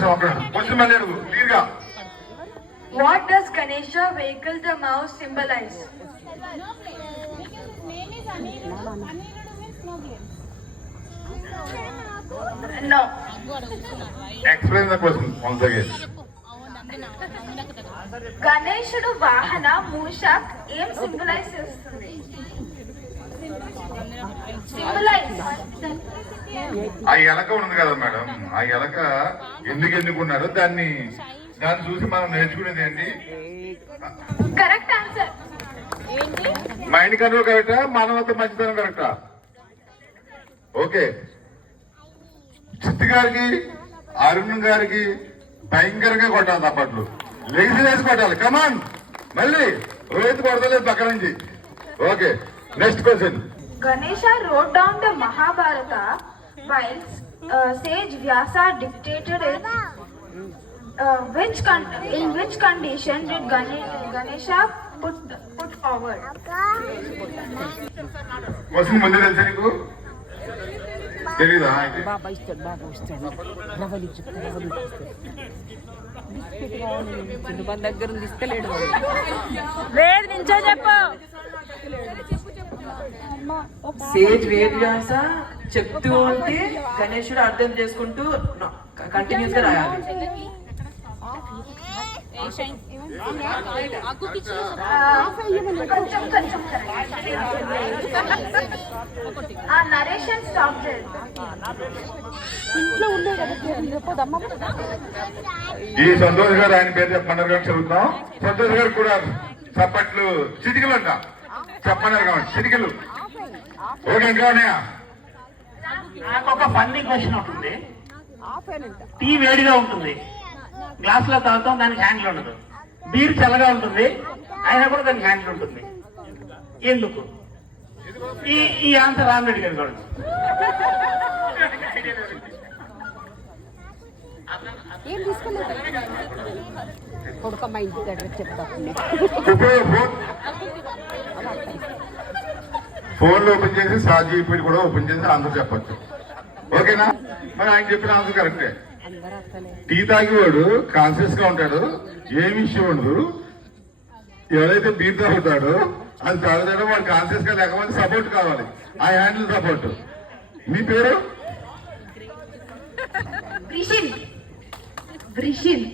Question మళ్ళీ అడుగు clear గా. What does Ganesha vehicle the mouse symbolize? No. Explain the question once again. గణేశుడు వాహన మూషక్ ఏం సింబలైజ్ చేస్తుంది? ఆ ఎలక ఉంది కదా మేడం, ఆ ఎలక ఎందుకు ఎన్నుకున్నారో దాన్ని చూసి మనం నేర్చుకునేది ఏంటి? Correct answer. మైండ్ కంట్రోల్ కరెక్టా, మానవత మంచితనం కరెక్టా? ఓకే, చిత్తి గారికి అరుణ్ గారికి భయంకరంగా కొట్టాలి తప్పట్లు, లెగిసి వేసి కొట్టాలి. కమాన్, మళ్ళీ రోహిత్ కొడతలేదు పక్క నుంచి. Okay, next question. Ganesha wrote down the Mahabharata while sage Vyasa dictated it. In which condition did Ganesha put forward? Question ముందు తెలుసా నీకు? తెలీదా? బాబా ఇస్తాడు, బాబా ఇస్తాడు. మన దగ్గర ఇస్తలేడు. వేద్ నుంచో చెప్పు. సేజ్ వేదవ్యాస చెప్తూ ఉంటే గణేశుడు అర్థం చేసుకుంటూ కంటిన్యూస్ గా రాయాలి. నరేషన్ స్టాప్ ఈ సంతోష్ గారు ఆయన పేరు చెప్పమన్నారు కానీ చదువుతాం. సంతోష్ గారు కూడా చప్పట్లు చిటికలు అంట చెప్పన్నారు కాబట్టి చిటికలు. ఓకే, ఇంకా ఉన్నాయా? నాకు ఒక ఫన్నీ క్వశ్చన్ ఉంటుంది. టీ వేడిగా ఉంటుంది, గ్లాస్ లో తాగుతాం, దానికి హ్యాండిల్ ఉండదు. బీర్ చల్లగా ఉంటుంది, అయినా కూడా దానికి హ్యాండిల్ ఉంటుంది. ఎందుకు? ఈ ఆన్సర్ రామరెడ్డి గారు కూడా. ఏం తీసుకోలేదు కొడుకమ్మ ఇంటి దగ్గర చెప్తా. ఫోన్లో ఓపెన్ చేసి సాజీపీడి కూడా ఓపెన్ చేసి ఆన్సర్ చెప్పచ్చు. ఓకేనా? మరి ఆయన చెప్పిన ఆన్సర్ కరెక్టే. టీ తాగేవాడు కాన్షియస్ గా ఉంటాడు, ఏమి ఇష్యూ ఉండదు. ఎవరైతే బీర్ తాగుతాడో అది తాగుతాడో వాడు కాన్షియస్ గా లేకపోతే సపోర్ట్ కావాలి, ఆ హ్యాండిల్ సపోర్ట్. మీ పేరు? గ్రిషిన్.